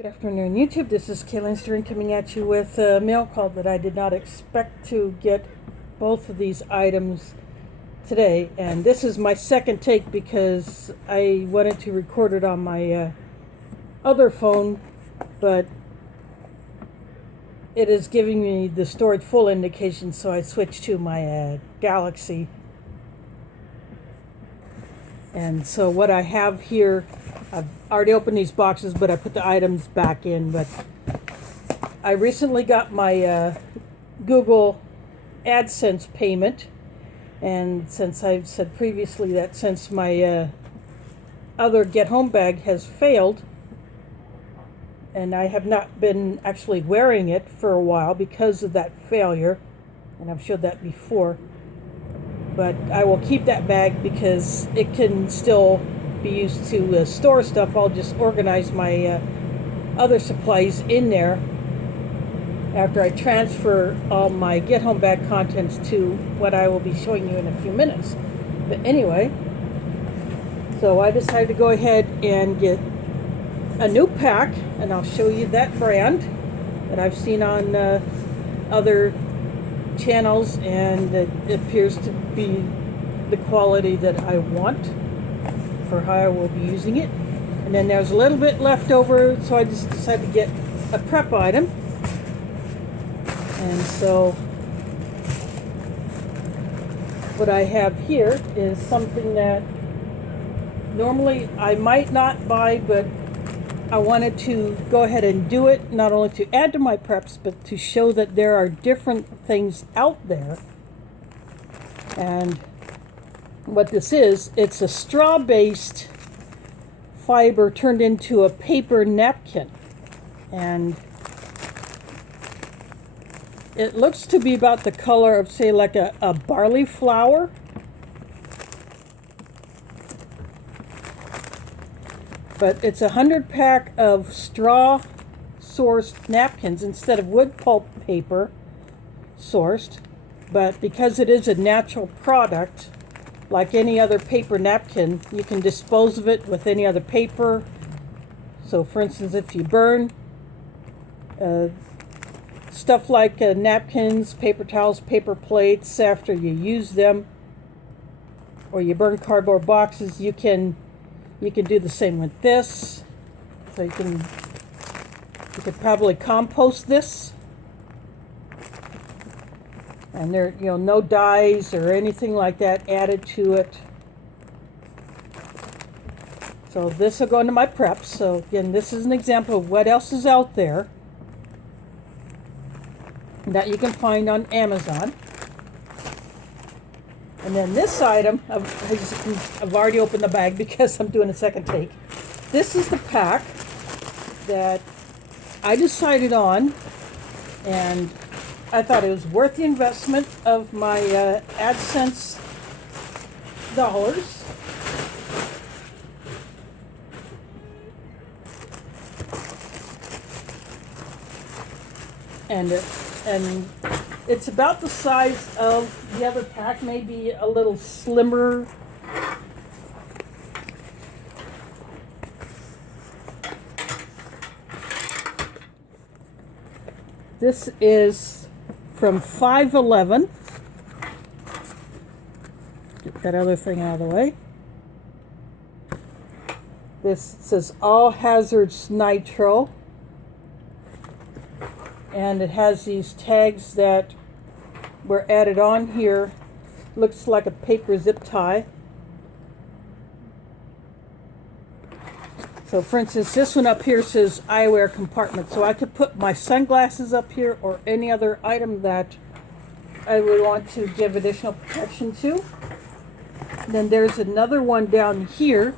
Good afternoon, YouTube. This is Kayleen Stern coming at you with a mail call that I did not expect to get both of these items today. And this is my second take because I wanted to record it on my other phone, but it is giving me the stored full indication, so I switched to my Galaxy. And so what I have here, I've already opened these boxes, but I put the items back in. But I recently got my Google AdSense payment. And since I've said previously that since my other Get Home bag has failed, and I have not been actually wearing it for a while because of that failure, and I've showed that before, but I will keep that bag because it can still be used to store stuff. I'll just organize my other supplies in there after I transfer all my Get Home bag contents to what I will be showing you in a few minutes. But anyway, so I decided to go ahead and get a new pack, and I'll show you that brand that I've seen on other channels, and it appears to be the quality that I want for how I will be using it. And then there's a little bit left over, so I just decided to get a prep item. And so what I have here is something that normally I might not buy, but I wanted to go ahead and do it, not only to add to my preps, but to show that there are different things out there. And what this is, it's a straw-based fiber turned into a paper napkin. And it looks to be about the color of, say, like a barley flour. But it's 100 pack of straw sourced napkins instead of wood pulp paper sourced. But because it is a natural product, like any other paper napkin, you can dispose of it with any other paper. So for instance, if you burn stuff like napkins, paper towels, paper plates after you use them, or you burn cardboard boxes, you can do the same with this. So you could probably compost this. And there, no dyes or anything like that added to it. So this will go into my preps. So again, this is an example of what else is out there that you can find on Amazon. And then this item, I've already opened the bag because I'm doing a second take. This is the pack that I decided on, and I thought it was worth the investment of my AdSense dollars. And it's about the size of the other pack, maybe a little slimmer. This is from 511. Get that other thing out of the way. This says All Hazards Nitro. And it has these tags that were added on here. Looks like a paper zip tie. So for instance, this one up here says eyewear compartment. So I could put my sunglasses up here or any other item that I would want to give additional protection to. And then there's another one down here.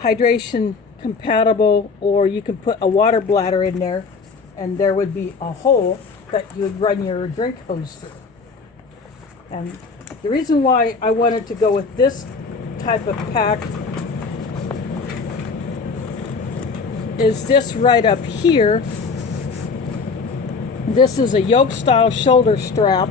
Hydration compatible, or you can put a water bladder in there, and there would be a hole that you would run your drink hose through. And the reason why I wanted to go with this type of pack is this right up here. This is a yoke style shoulder strap.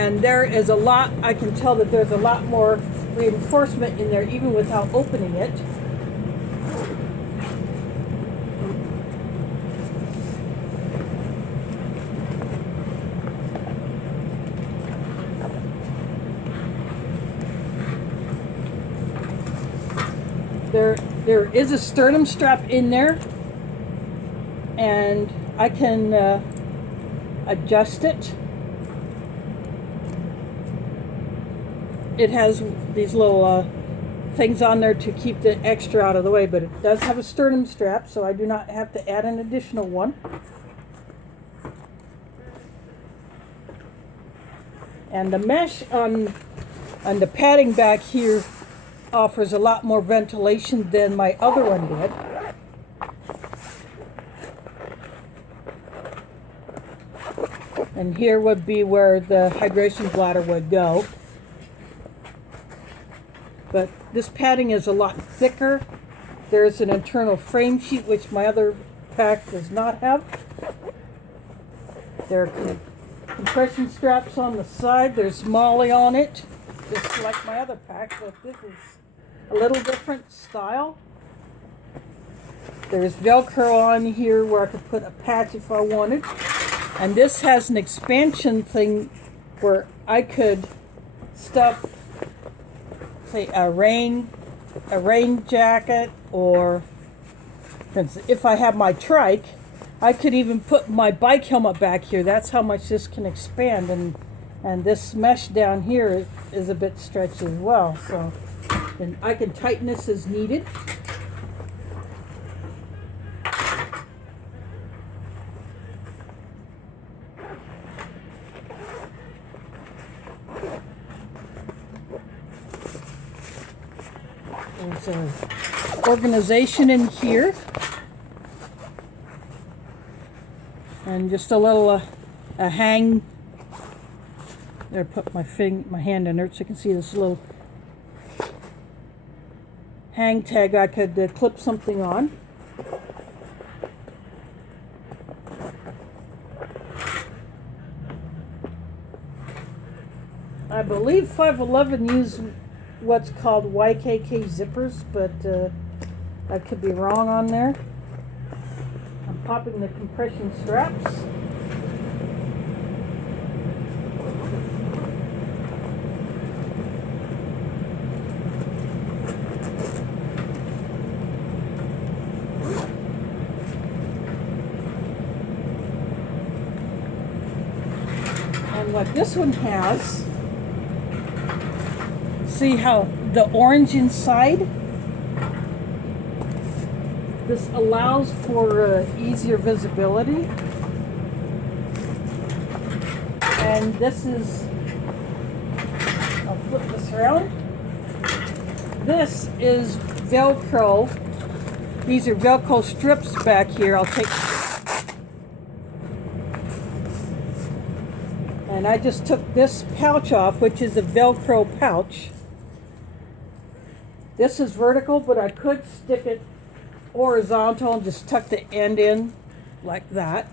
And there is a lot, I can tell that there's a lot more reinforcement in there even without opening it. There is a sternum strap in there, and I can adjust it. It has these little things on there to keep the extra out of the way, but it does have a sternum strap, so I do not have to add an additional one. And the mesh on the padding back here offers a lot more ventilation than my other one did. And here would be where the hydration bladder would go. But this padding is a lot thicker. There's an internal frame sheet, which my other pack does not have. There are compression straps on the side. There's MOLLE on it, just like my other pack, but this is a little different style. There's Velcro on here where I could put a patch if I wanted. And this has an expansion thing where I could stuff, say, a rain jacket, or for instance, if I have my trike, I could even put my bike helmet back here. That's how much this can expand. And this mesh down here is a bit stretchy as well. So, and I can tighten this as needed. There's an organization in here. And just a little a hang. There, put my hand in there so you can see this little hang tag I could clip something on. I believe 511 use what's called YKK zippers, but I could be wrong on there. I'm popping the compression straps. And what this one has, see how the orange inside? This allows for easier visibility. And this is, I'll flip this around. This is Velcro. These are Velcro strips back here. I'll take, and I just took this pouch off, which is a Velcro pouch. This is vertical, but I could stick it horizontal and just tuck the end in like that.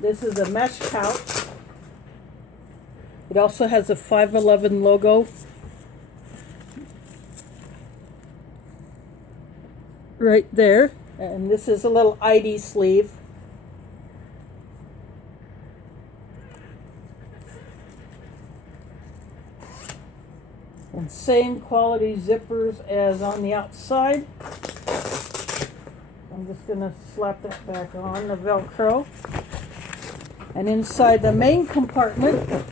This is a mesh pouch. It also has a 511 logo right there. And this is a little ID sleeve. And same quality zippers as on the outside. I'm just going to slap that back on, the Velcro. And inside the main compartment,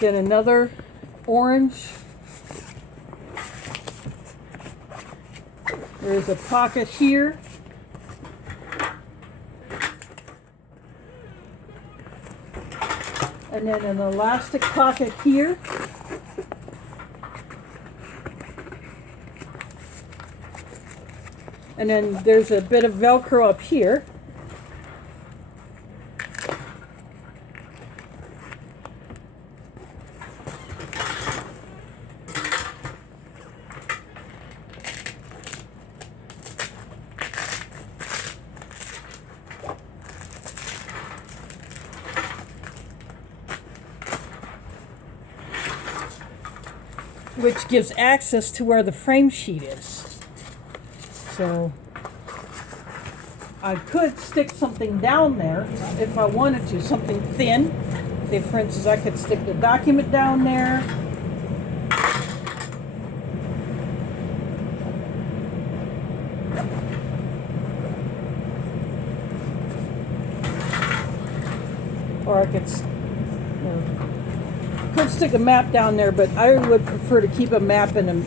get another orange. There's a pocket here. And then an elastic pocket here. And then there's a bit of Velcro up here. which gives access to where the frame sheet is. So I could stick something down there if I wanted to, something thin. Say, for instance, I could stick the document down there. Or I could stick a map down there, but I would prefer to keep a map in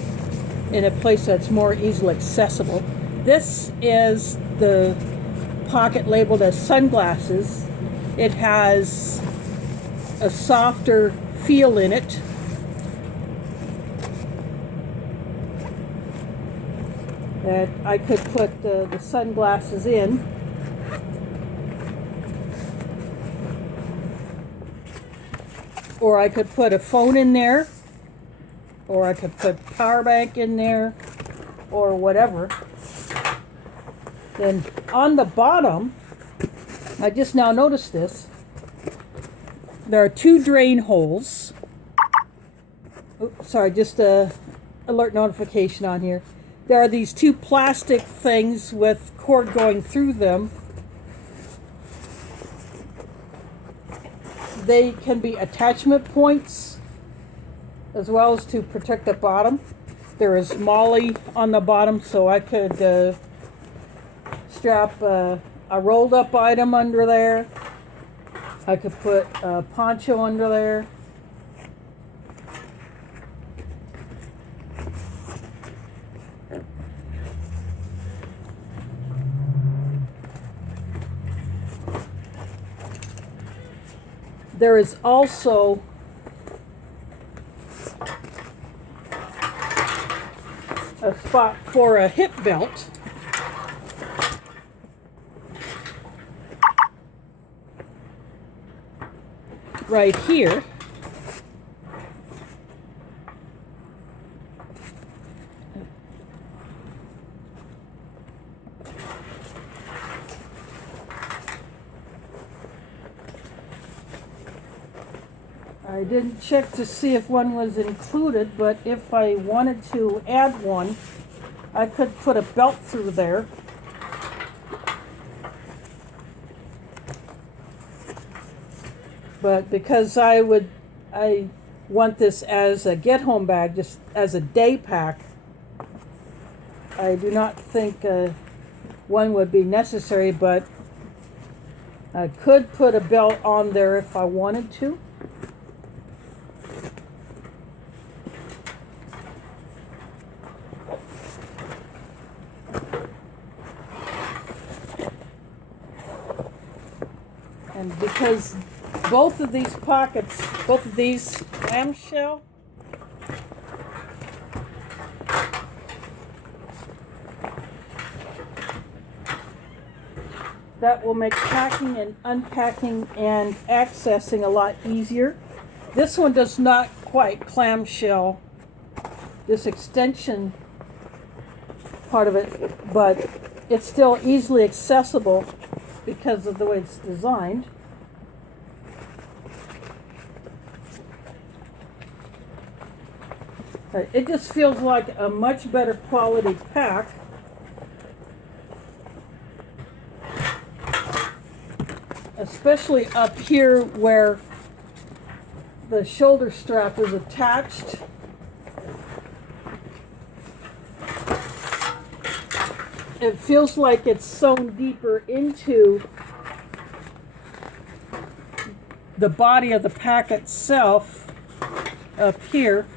a place that's more easily accessible. This is the pocket labeled as sunglasses. It has a softer feel in it. That I could put the sunglasses in. Or I could put a phone in there, or I could put power bank in there, or whatever. Then on the bottom, I just now noticed this, there are 2 drain holes. Oops, sorry, just a alert notification on here. There are these 2 plastic things with cord going through them. They can be attachment points as well as to protect the bottom. There is molly on the bottom, so I could strap a rolled up item under there. I could put a poncho under there. There is also a spot for a hip belt. Right here. I didn't check to see if one was included, but if I wanted to add one, I could put a belt through there. But because I want this as a get-home bag, just as a day pack, I do not think one would be necessary, but I could put a belt on there if I wanted to. And because both of these pockets, both of these clamshell, that will make packing and unpacking and accessing a lot easier. This one does not quite clamshell, this extension part of it, but it's still easily accessible because of the way it's designed. It just feels like a much better quality pack. Especially up here where the shoulder strap is attached. It feels like it's sewn deeper into the body of the pack itself up here.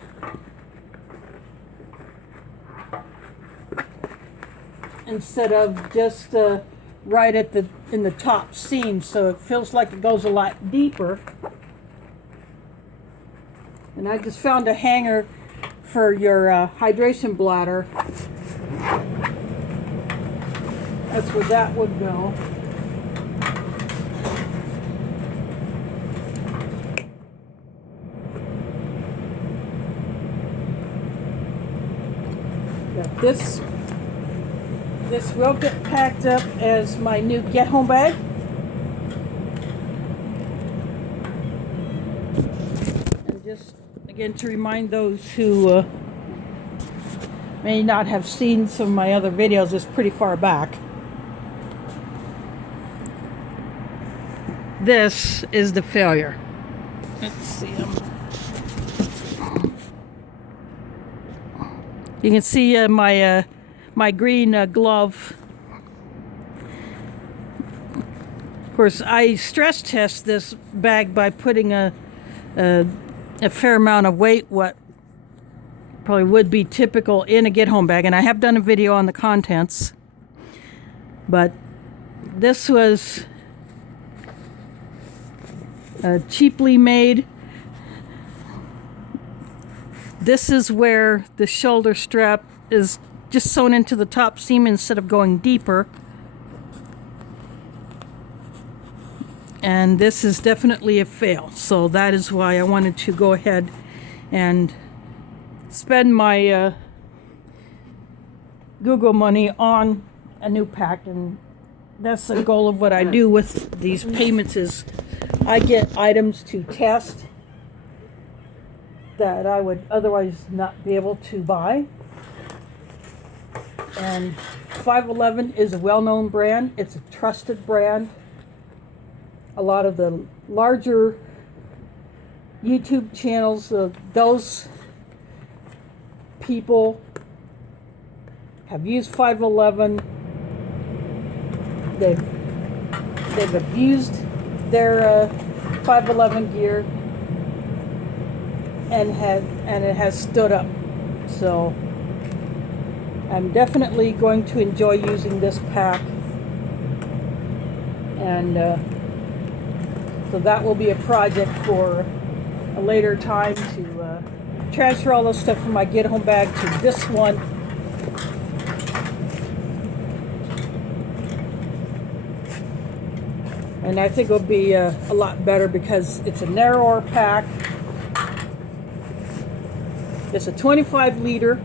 Instead of just right at in the top seam, so it feels like it goes a lot deeper. And I just found a hanger for your hydration bladder. That's where that would go. Yeah, this will get packed up as my new get-home bag. And just again to remind those who may not have seen some of my other videos, it's pretty far back. This is the failure. Let's see. You can see my green glove. Of course, I stress test this bag by putting a fair amount of weight, what probably would be typical in a get-home bag, and I have done a video on the contents. But this was cheaply made. This is where the shoulder strap is just sewn into the top seam instead of going deeper. And this is definitely a fail. So that is why I wanted to go ahead and spend my Google money on a new pack. And that's the goal of what I do with these payments, is I get items to test that I would otherwise not be able to buy. And 511 is a well-known brand. It's a trusted brand. A lot of the larger YouTube channels, those people have used 511. They've abused their 511 gear, and it has stood up. So I'm definitely going to enjoy using this pack, and so that will be a project for a later time, to transfer all this stuff from my get-home bag to this one. And I think it'll be a lot better because it's a narrower pack. It's a 25 liter.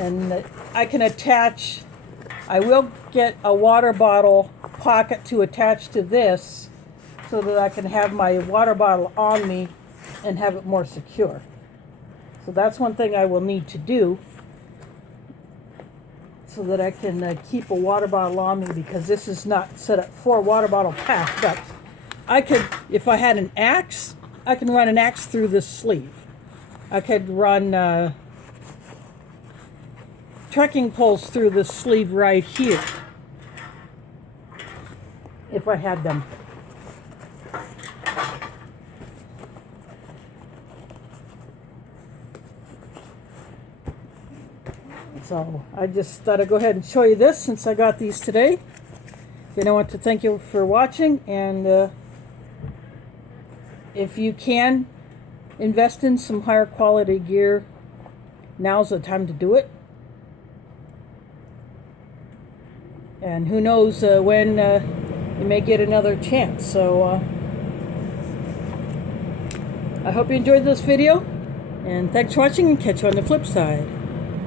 And I can attach, I will get a water bottle pocket to attach to this so that I can have my water bottle on me and have it more secure. So that's one thing I will need to do, so that I can keep a water bottle on me, because this is not set up for a water bottle pack. But I could, if I had an axe, I can run an axe through this sleeve. I could run trekking poles through this sleeve right here, if I had them. So I just thought I'd go ahead and show you this since I got these today. Again, I want to thank you for watching, and if you can invest in some higher quality gear, now's the time to do it. And who knows when you may get another chance. So I hope you enjoyed this video, and thanks for watching, and catch you on the flip side.